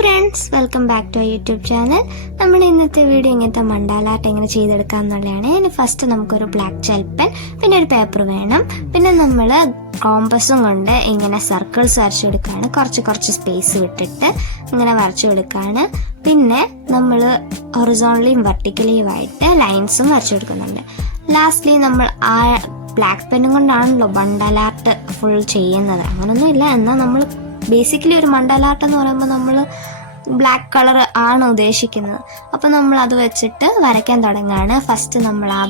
Friends, welcome back to YouTube channel. നമ്മൾ ഇന്നത്തെ video ഇങ്ങനത്തെ മണ്ടാല ആർട്ട് എങ്ങനെ ചെയ്തെടുക്കുക എന്നുള്ളതാണ്. അതിന് ഫസ്റ്റ് നമുക്കൊരു ബ്ലാക്ക് ജെൽ പെൻ, പിന്നെ ഒരു പേപ്പർ വേണം. പിന്നെ നമ്മൾ കോമ്പസും കൊണ്ട് ഇങ്ങനെ സർക്കിൾസ് വരച്ചു കൊടുക്കുകയാണ്. കുറച്ച് സ്പേസ് വിട്ടിട്ട് ഇങ്ങനെ വരച്ചു കൊടുക്കുകയാണ്. പിന്നെ നമ്മൾ ഹൊറിസോണ്ടലിയും വെർട്ടിക്കലിയുമായിട്ട് ലൈൻസും വരച്ചു കൊടുക്കുന്നുണ്ട്. ലാസ്റ്റ്ലി നമ്മൾ ആ ബ്ലാക്ക് പെന്നും കൊണ്ടാണല്ലോ മണ്ടാല ആർട്ട് ഫുൾ ചെയ്യുന്നത്. അങ്ങനൊന്നുമില്ല, എന്നാൽ നമ്മൾ ബേസിക്കലി ഒരു മണ്ടാല ആർട്ട് എന്ന് പറയുമ്പോൾ നമ്മൾ ബ്ലാക്ക് കളർ ആണ് ഉദ്ദേശിക്കുന്നത്. അപ്പോൾ നമ്മൾ അത് വെച്ചിട്ട് വരയ്ക്കാൻ തുടങ്ങുകയാണ്. ഫസ്റ്റ് നമ്മൾ ആ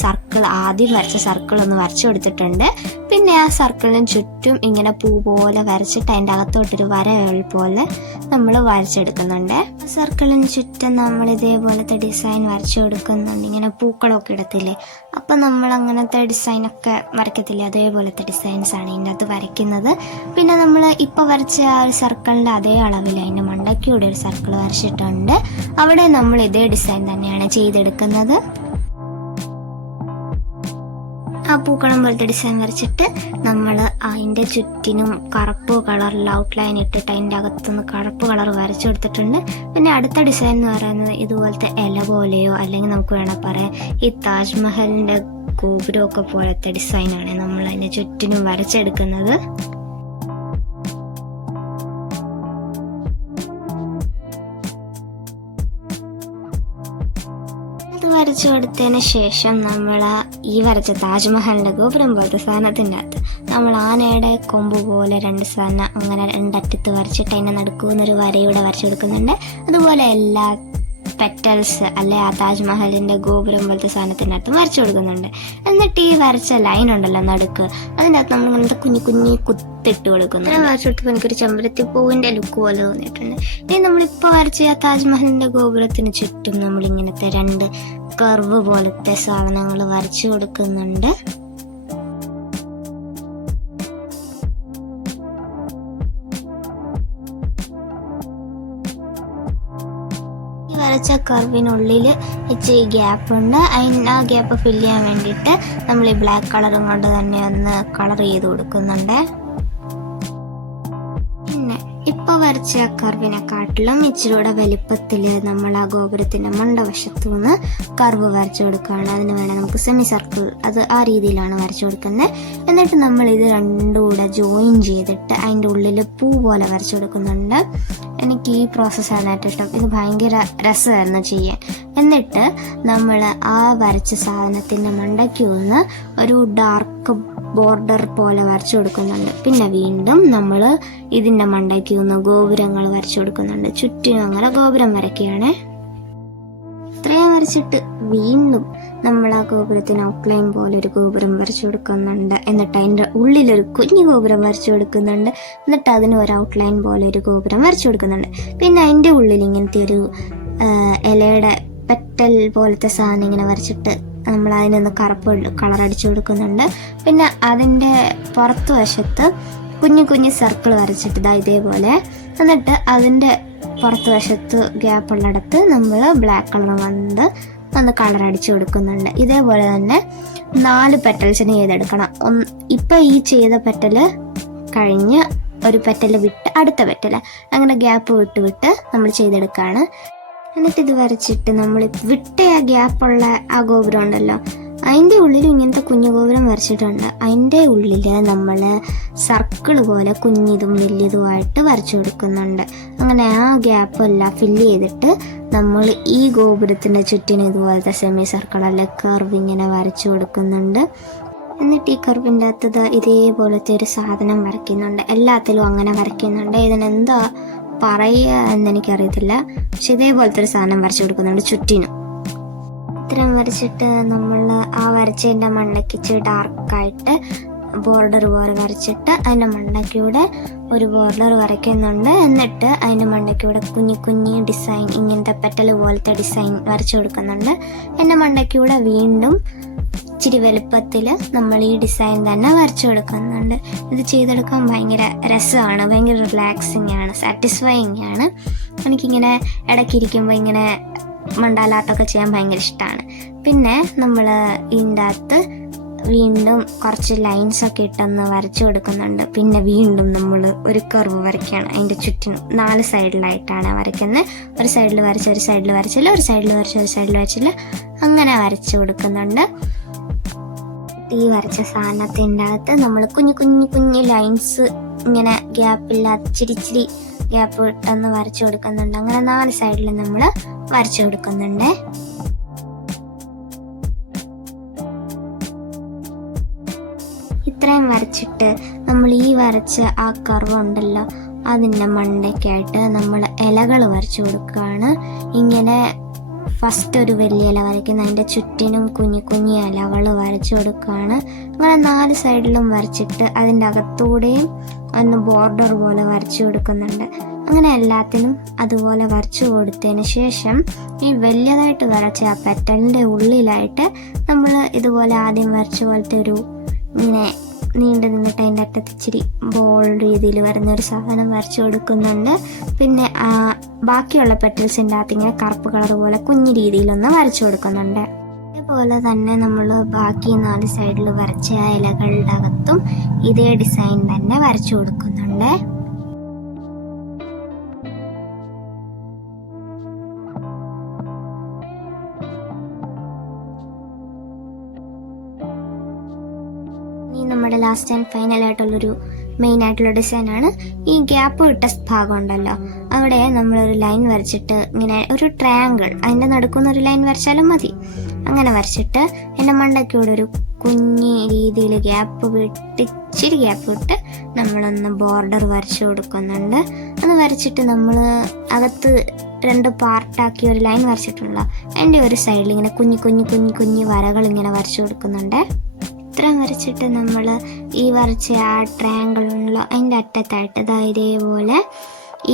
സർക്കിൾ, ആദ്യം വരച്ച സർക്കിൾ ഒന്ന് വരച്ചു കൊടുത്തിട്ടുണ്ട്. പിന്നെ ആ സർക്കിളിന് ചുറ്റും ഇങ്ങനെ പൂ പോലെ വരച്ചിട്ട് അതിൻ്റെ അകത്തോട്ടൊരു വരകൾ പോലെ നമ്മൾ വരച്ചെടുക്കുന്നുണ്ട്. സർക്കിളിന് ചുറ്റും നമ്മൾ ഇതേപോലത്തെ ഡിസൈൻ വരച്ചു കൊടുക്കുന്നുണ്ട്. ഇങ്ങനെ പൂക്കളൊക്കെ ഇടത്തില്ലേ, അപ്പം നമ്മൾ അങ്ങനത്തെ ഡിസൈനൊക്കെ വരയ്ക്കത്തില്ലേ, അതേപോലത്തെ ഡിസൈൻസാണ് ഇതിൻ്റെ അകത്ത് വരയ്ക്കുന്നത്. പിന്നെ നമ്മൾ ഇപ്പോൾ വരച്ച ആ ഒരു സർക്കിളിൻ്റെ അതേ അളവിൽ അതിൻ്റെ മണ്ടയ്ക്കൂടെ ഒരു സർക്കിൾ വരച്ചിട്ടുണ്ട്. അവിടെ നമ്മൾ ഇതേ ഡിസൈൻ തന്നെയാണ് ചെയ്തെടുക്കുന്നത്. ആ പൂക്കളം പോലത്തെ ഡിസൈൻ വരച്ചിട്ട് നമ്മൾ അതിൻ്റെ ചുറ്റിനും കറുപ്പ് കളറിൽ ഔട്ട്ലൈൻ ഇട്ടിട്ട് അതിൻ്റെ അകത്തുനിന്ന് കറുപ്പ് കളർ വരച്ചു കൊടുത്തിട്ടുണ്ട്. പിന്നെ അടുത്ത ഡിസൈൻ എന്ന് പറയുന്നത് ഇതുപോലത്തെ ഇല പോലെയോ അല്ലെങ്കിൽ നമുക്ക് വേണം പറയാം ഈ താജ്മഹലിൻ്റെ ഗോപുരമൊക്കെ പോലത്തെ ഡിസൈനാണ് നമ്മൾ അതിൻ്റെ ചുറ്റിനും വരച്ചെടുക്കുന്നത്. വരച്ചു കൊടുത്തതിന് ശേഷം നമ്മൾ ഈ വരച്ച താജ്മഹലിൻ്റെ ഗോപുരം പോലത്തെ സാധനത്തിൻ്റെ അകത്ത് നമ്മൾ ആനയുടെ കൊമ്പ് പോലെ രണ്ട് സാധനം അങ്ങനെ രണ്ടറ്റത്ത് വരച്ചിട്ട് അതിനെ നടുക്കുന്നൊരു വരയൂടെ വരച്ചു കൊടുക്കുന്നുണ്ട്. അതുപോലെ എല്ലാ പെറ്റൽസ് അല്ലെ ആ താജ്മഹലിൻ്റെ ഗോപുരം പോലത്തെ സാധനത്തിൻ്റെ അകത്ത് വരച്ചു കൊടുക്കുന്നുണ്ട്. എന്നിട്ട് ഈ വരച്ച ലൈൻ ഉണ്ടല്ലോ നടുക്ക്, അതിൻ്റെ അകത്ത് നമ്മൾ ഇങ്ങനത്തെ കുഞ്ഞി കുത്തിട്ട് കൊടുക്കുന്നു. വരച്ചു കൊടുത്തപ്പോൾ എനിക്കൊരു ചെമ്പരത്തി പൂവിൻ്റെ ലുക്ക് പോലെ തോന്നിയിട്ടുണ്ട്. ഇനി നമ്മളിപ്പോൾ വരച്ച ആ താജ്മഹലിൻ്റെ ഗോപുരത്തിന് ചുറ്റും നമ്മളിങ്ങനത്തെ രണ്ട് കർവ് പോലത്തെ സാധനങ്ങൾ വരച്ചു കൊടുക്കുന്നുണ്ട്. വരച്ച കർവിനുള്ളിൽ ഇച്ചിരി ഗ്യാപ്പ് ഉണ്ട്. ആ ഗ്യാപ്പ് ഫില്ല് ചെയ്യാൻ വേണ്ടിയിട്ട് നമ്മൾ ഈ ബ്ലാക്ക് കളറും കൊണ്ട് തന്നെ ഒന്ന് കളർ ചെയ്ത് കൊടുക്കുന്നുണ്ട്. പിന്നെ ഇപ്പോൾ വരച്ച കർവിനെക്കാട്ടിലും ഇച്ചിരിയുടെ വലിപ്പത്തിൽ നമ്മൾ ആ ഗോപുരത്തിൻ്റെ മണ്ടവശത്തു നിന്ന് കർവ് വരച്ചു കൊടുക്കുകയാണ്. അതിന് വേണം നമുക്ക് സെമി സർക്കിൾ, അത് ആ രീതിയിലാണ് വരച്ചു കൊടുക്കുന്നത്. എന്നിട്ട് നമ്മൾ ഇത് രണ്ടും കൂടെ ജോയിൻ ചെയ്തിട്ട് അതിൻ്റെ ഉള്ളിൽ പൂ പോലെ വരച്ചു കൊടുക്കുന്നുണ്ട്. എനിക്ക് ഈ പ്രോസസ്സാണ് ഏറ്റവും ഇഷ്ടം. ഇത് ഭയങ്കര രസമായിരുന്നു ചെയ്യാൻ. എന്നിട്ട് നമ്മൾ ആ വരച്ച സാധനത്തിൻ്റെ മണ്ടയ്ക്ക് ഒന്ന് ഒരു ഡാർക്ക് ബോർഡർ പോലെ വരച്ചു കൊടുക്കുന്നുണ്ട്. പിന്നെ വീണ്ടും നമ്മൾ ഇതിൻ്റെ മണ്ടയ്ക്ക് ഒന്ന് ഗോപുരങ്ങൾ വരച്ചു കൊടുക്കുന്നുണ്ട്. ചുറ്റും അങ്ങനെ ഗോപുരം വരയ്ക്കുകയാണ്. ഇത്രയും വരച്ചിട്ട് വീണ്ടും നമ്മൾ ആ ഗോപുരത്തിന് ഔട്ട്ലൈൻ പോലെ ഒരു ഗോപുരം വരച്ചു കൊടുക്കുന്നുണ്ട്. എന്നിട്ട് അതിൻ്റെ ഉള്ളിലൊരു കുഞ്ഞു ഗോപുരം വരച്ചു കൊടുക്കുന്നുണ്ട്. എന്നിട്ട് അതിന് ഒരു ഔട്ട്ലൈൻ പോലെ ഒരു ഗോപുരം വരച്ചു കൊടുക്കുന്നുണ്ട്. പിന്നെ അതിൻ്റെ ഉള്ളിൽ ഇങ്ങനത്തെ ഒരു ഇലയുടെ പെറ്റൽ പോലത്തെ സാധനം ഇങ്ങനെ വരച്ചിട്ട് നമ്മൾ അതിനൊന്ന് കറുപ്പ് കളർ അടിച്ചു കൊടുക്കുന്നുണ്ട്. പിന്നെ അതിൻ്റെ പുറത്ത് വശത്ത് കുഞ്ഞു സർക്കിൾ വരച്ചിട്ട് ഇതാ ഇതേപോലെ. എന്നിട്ട് അതിൻ്റെ പുറത്ത് വശത്ത് ഗ്യാപ്പുള്ളിടത്ത് നമ്മൾ ബ്ലാക്ക് കളർ ഒന്ന് കളർ അടിച്ചു കൊടുക്കുന്നുണ്ട്. ഇതേപോലെ തന്നെ 4 പെറ്റൽസിന് ചെയ്തെടുക്കണം. ഇപ്പം ഈ ചെയ്ത പെറ്റൽ കഴിഞ്ഞ് ഒരു പെറ്റൽ വിട്ട് അടുത്ത പെറ്റൽ, അങ്ങനെ ഗ്യാപ്പ് വിട്ട് നമ്മൾ ചെയ്തെടുക്കുകയാണ്. എന്നിട്ട് ഇത് വരച്ചിട്ട് നമ്മൾ വിട്ട ആ ഗ്യാപ്പുള്ള ആ ഗോപുരം ഉണ്ടല്ലോ, അതിൻ്റെ ഉള്ളിൽ ഇങ്ങനത്തെ കുഞ്ഞു ഗോപുരം വരച്ചിട്ടുണ്ട്. അതിൻ്റെ ഉള്ളിൽ നമ്മൾ സർക്കിൾ പോലെ കുഞ്ഞിതും വലിയതുമായിട്ട് വരച്ചു കൊടുക്കുന്നുണ്ട്. അങ്ങനെ ആ ഗ്യാപ്പ് എല്ലാം ഫില്ല് ചെയ്തിട്ട് നമ്മൾ ഈ ഗോപുരത്തിൻ്റെ ചുറ്റിനും ഇതുപോലത്തെ സെമി സർക്കിൾ അല്ലെ കർവ് ഇങ്ങനെ വരച്ചു കൊടുക്കുന്നുണ്ട്. എന്നിട്ട് ഈ കർവിൻ്റെ അകത്ത് ഇതേപോലത്തെ ഒരു സാധനം വരയ്ക്കുന്നുണ്ട്. എല്ലാത്തിലും അങ്ങനെ വരയ്ക്കുന്നുണ്ട്. ഇതിനെന്താ പറയുക എന്നെനിക്കറിയത്തില്ല, പക്ഷെ ഇതേപോലത്തെ ഒരു സാധനം വരച്ചു കൊടുക്കുന്നുണ്ട് ചുറ്റിനും. ഇത്തരം വരച്ചിട്ട് നമ്മൾ ആ വരച്ചതിൻ്റെ മണ്ടയ്ക്ക് ഇച്ചിരി ഡാർക്കായിട്ട് ബോർഡർ പോലെ വരച്ചിട്ട് അതിൻ്റെ മണ്ടയ്ക്കൂടെ ഒരു ബോർഡർ വരയ്ക്കുന്നുണ്ട്. എന്നിട്ട് അതിൻ്റെ മണ്ടയ്ക്കൂടെ കുഞ്ഞി ഡിസൈൻ, ഇങ്ങനത്തെ പെറ്റൽ പോലത്തെ ഡിസൈൻ വരച്ചു കൊടുക്കുന്നുണ്ട്. അതിൻ്റെ മണ്ടയ്ക്കൂടെ വീണ്ടും ഇച്ചിരി വലുപ്പത്തിൽ നമ്മൾ ഈ ഡിസൈൻ തന്നെ വരച്ചു കൊടുക്കുന്നുണ്ട്. ഇത് ചെയ്തെടുക്കാൻ ഭയങ്കര രസമാണ്, ഭയങ്കര റിലാക്സിങ് ആണ്, സാറ്റിസ്ഫൈയിങ് ആണ്. എനിക്കിങ്ങനെ ഇടയ്ക്കിരിക്കുമ്പോൾ ഇങ്ങനെ മണ്ടാല ആർട്ടൊക്കെ ചെയ്യാൻ ഭയങ്കര ഇഷ്ടമാണ്. പിന്നെ നമ്മൾ ഇതിൻ്റെ അകത്ത് വീണ്ടും കുറച്ച് ലൈൻസ് ഒക്കെ ഇട്ടൊന്ന് വരച്ചു കൊടുക്കുന്നുണ്ട്. പിന്നെ വീണ്ടും നമ്മൾ ഒരു കർവ് വരയ്ക്കുകയാണ്. അതിൻ്റെ ചുറ്റിനും 4 സൈഡിലായിട്ടാണ് വരയ്ക്കുന്നത്. ഒരു സൈഡിൽ വരച്ച് ഒരു സൈഡിൽ വരച്ചില്ല, ഒരു സൈഡിൽ വരച്ച് ഒരു സൈഡിൽ വരച്ചില്ല, അങ്ങനെ വരച്ചു കൊടുക്കുന്നുണ്ട്. ഈ വരച്ച സാധനത്തിൻ്റെ അകത്ത് നമ്മൾ കുഞ്ഞു കുഞ്ഞു കുഞ്ഞു ലൈൻസ് ഇങ്ങനെ ഗ്യാപ്പില്ലാത്ത ഇച്ചിരി ഗ്യാപ്പ് ഇട്ടൊന്ന് വരച്ചു കൊടുക്കുന്നുണ്ട്. അങ്ങനെ 4 സൈഡിൽ നമ്മൾ വരച്ചു കൊടുക്കുന്നുണ്ട്. ഇത്രയും വരച്ചിട്ട് നമ്മൾ ഈ വരച്ച ആ കർവ് ഉണ്ടല്ലോ, അതിൻ്റെ മണ്ടയ്ക്കായിട്ട് നമ്മൾ ഇലകൾ വരച്ചു കൊടുക്കുകയാണ്. ഇങ്ങനെ ഫസ്റ്റ് ഒരു വലിയ ഇല വരയ്ക്കുന്ന, അതിൻ്റെ ചുറ്റിനും കുഞ്ഞു കുഞ്ഞു ഇലകൾ വരച്ചു കൊടുക്കുകയാണ്. അങ്ങനെ 4 സൈഡിലും വരച്ചിട്ട് അതിൻ്റെ അകത്തൂടെയും ഒന്ന് ബോർഡർ പോലെ വരച്ചു കൊടുക്കുന്നുണ്ട്. അങ്ങനെ എല്ലാത്തിനും അതുപോലെ വരച്ചു കൊടുത്തതിന് ശേഷം ഈ വലിയതായിട്ട് വരച്ച ആ പെറ്റലിൻ്റെ ഉള്ളിലായിട്ട് നമ്മൾ ഇതുപോലെ ആദ്യം വരച്ച പോലത്തെ ഒരു ഇങ്ങനെ നീണ്ടു നിന്നിട്ട് അതിൻ്റെ അറ്റത്ത് ഇച്ചിരി ബോൾ രീതിയിൽ വരുന്ന ഒരു സാധനം വരച്ചു കൊടുക്കുന്നുണ്ട്. പിന്നെ ബാക്കിയുള്ള പെറ്റൽസിൻ്റെ അകത്ത് ഇങ്ങനെ കറുപ്പ് കളർ പോലെ കുഞ്ഞു രീതിയിലൊന്ന് വരച്ചു കൊടുക്കുന്നുണ്ട്. അതേപോലെ തന്നെ നമ്മൾ ബാക്കി 4 സൈഡിൽ വരച്ച ഇലകളുടെ അകത്തും ഇതേ ഡിസൈൻ തന്നെ വരച്ചു കൊടുക്കുന്നുണ്ട്. നമ്മുടെ ലാസ്റ്റ് ആൻഡ് ഫൈനൽ ആയിട്ടുള്ളൊരു മെയിൻ ആയിട്ടുള്ള ഡിസൈനാണ് ഈ ഗ്യാപ്പ് ഇട്ട ഭാഗം ഉണ്ടല്ലോ, അവിടെ നമ്മളൊരു ലൈൻ വരച്ചിട്ട് ഇങ്ങനെ ഒരു ട്രയാങ്കിൾ, അതിൻ്റെ നടുക്കുന്ന ഒരു ലൈൻ വരച്ചാലും മതി. അങ്ങനെ വരച്ചിട്ട് എൻ്റെ മണ്ടയ്ക്കൂടെ ഒരു കുഞ്ഞി രീതിയിൽ ഇച്ചിരി ഗ്യാപ്പ് വിട്ട് നമ്മളൊന്ന് ബോർഡർ വരച്ചു കൊടുക്കുന്നുണ്ട്. അത് വരച്ചിട്ട് നമ്മൾ അകത്ത് 2 പാർട്ടാക്കി ഒരു ലൈൻ വരച്ചിട്ടുള്ള അതിൻ്റെ ഒരു സൈഡിൽ ഇങ്ങനെ കുഞ്ഞു വരകൾ ഇങ്ങനെ വരച്ചു കൊടുക്കുന്നുണ്ട്. ഇത്രയും വരച്ചിട്ട് നമ്മൾ ഈ വരച്ച ആ ട്രയാങ്കിൾ ഉണ്ടല്ലോ, അതിൻ്റെ അറ്റത്തായിട്ട് ഇതേപോലെ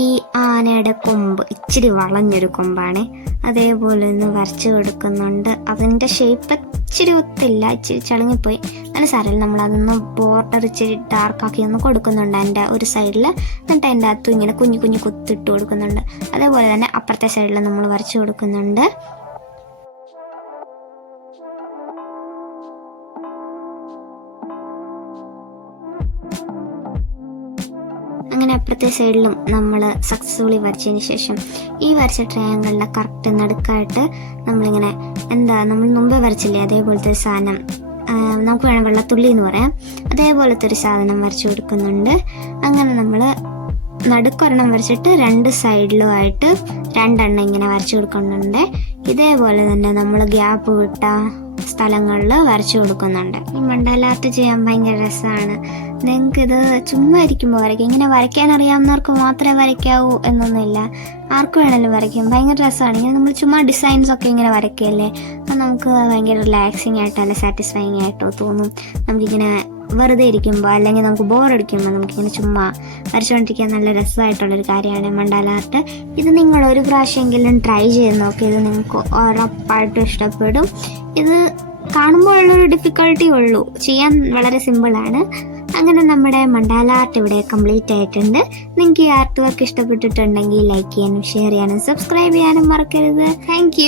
ഈ ആനയുടെ കൊമ്പ്, ഇച്ചിരി വളഞ്ഞൊരു കൊമ്പാണ്, അതേപോലെ ഒന്ന് വരച്ചു കൊടുക്കുന്നുണ്ട്. അതിൻ്റെ ഷേപ്പ് ഇച്ചിരി ഒത്തില്ല, ഇച്ചിരി ചളുങ്ങിപ്പോയി. നല്ല സാരമില്ല, നമ്മളതൊന്ന് ബോർഡർ ഇച്ചിരി ഡാർക്കാക്കി ഒന്ന് കൊടുക്കുന്നുണ്ട് അതിൻ്റെ ഒരു സൈഡിൽ. എന്നിട്ട് അതിൻ്റെ അകത്തും ഇങ്ങനെ കുഞ്ഞു കുത്തിട്ട് കൊടുക്കുന്നുണ്ട്. അതേപോലെ തന്നെ അപ്പുറത്തെ സൈഡിൽ നമ്മൾ വരച്ചു കൊടുക്കുന്നുണ്ട്. അങ്ങനെ അപ്പുറത്തെ സൈഡിലും നമ്മൾ സക്സസ്ഫുള്ളി വരച്ചതിന് ശേഷം ഈ വരച്ച ട്രയാങ്കിളിൻ്റെ കറക്റ്റ് നടുക്കായിട്ട് നമ്മളിങ്ങനെ നമ്മൾ മുമ്പേ വരച്ചില്ലേ അതേപോലത്തെ ഒരു സാധനം, നമുക്ക് വേണം വെള്ളത്തുള്ളി എന്ന് പറയാം, അതേപോലത്തെ ഒരു സാധനം വരച്ചു കൊടുക്കുന്നുണ്ട്. അങ്ങനെ നമ്മൾ നടുക്കൊരെണ്ണം വരച്ചിട്ട് 2 സൈഡിലുമായിട്ട് 2 എണ്ണം ഇങ്ങനെ വരച്ചു കൊടുക്കുന്നുണ്ട്. ഇതേപോലെ തന്നെ നമ്മൾ ഗ്യാപ്പ് വിട്ട സ്ഥലങ്ങളിൽ വരച്ചു കൊടുക്കുന്നുണ്ട്. ഈ മണ്ടാല ആർട്ട് ചെയ്യാൻ ഭയങ്കര രസമാണ്. നിങ്ങൾക്കിത് ചുമ്മാ ഇരിക്കുമ്പോൾ വരയ്ക്കാം. ഇങ്ങനെ വരയ്ക്കാൻ അറിയാവുന്നവർക്ക് മാത്രമേ വരയ്ക്കാവൂ എന്നൊന്നുമില്ല, ആർക്ക് വേണമെങ്കിലും വരയ്ക്കാം. ഭയങ്കര രസമാണ്. ഇങ്ങനെ നമ്മൾ ചുമ്മാ ഡിസൈൻസ് ഒക്കെ ഇങ്ങനെ വരയ്ക്കുകയല്ലേ, അപ്പം നമുക്ക് ഭയങ്കര റിലാക്സിങ് ആയിട്ടോ അല്ല സാറ്റിസ്ഫൈങ് ആയിട്ടോ തോന്നും. നമുക്കിങ്ങനെ വെറുതെ ഇരിക്കുമ്പോൾ അല്ലെങ്കിൽ നമുക്ക് ബോറടിക്കുമ്പോൾ നമുക്കിങ്ങനെ ചുമ്മാ വരച്ചുകൊണ്ടിരിക്കാൻ നല്ല രസമായിട്ടുള്ളൊരു കാര്യമാണ് മണ്ടാല ആർട്ട്. ഇത് നിങ്ങൾ ഒരു പ്രാവശ്യമെങ്കിലും ട്രൈ ചെയ്ത് നോക്കി, ഇത് നിങ്ങൾക്ക് ഉറപ്പായിട്ടും ഇഷ്ടപ്പെടും. ഇത് കാണുമ്പോഴുള്ളൊരു ഡിഫിക്കൽട്ടി ഉള്ളൂ, ചെയ്യാൻ വളരെ സിമ്പിളാണ്. അങ്ങനെ നമ്മുടെ മണ്ടാല ആർട്ട് ഇവിടെ കംപ്ലീറ്റ് ആയിട്ടുണ്ട്. നിങ്ങൾക്ക് ഈ ആർട്ട് വർക്ക് ഇഷ്ടപ്പെട്ടിട്ടുണ്ടെങ്കിൽ ലൈക്ക് ചെയ്യാനും ഷെയർ ചെയ്യാനും സബ്സ്ക്രൈബ് ചെയ്യാനും മറക്കരുത്. താങ്ക്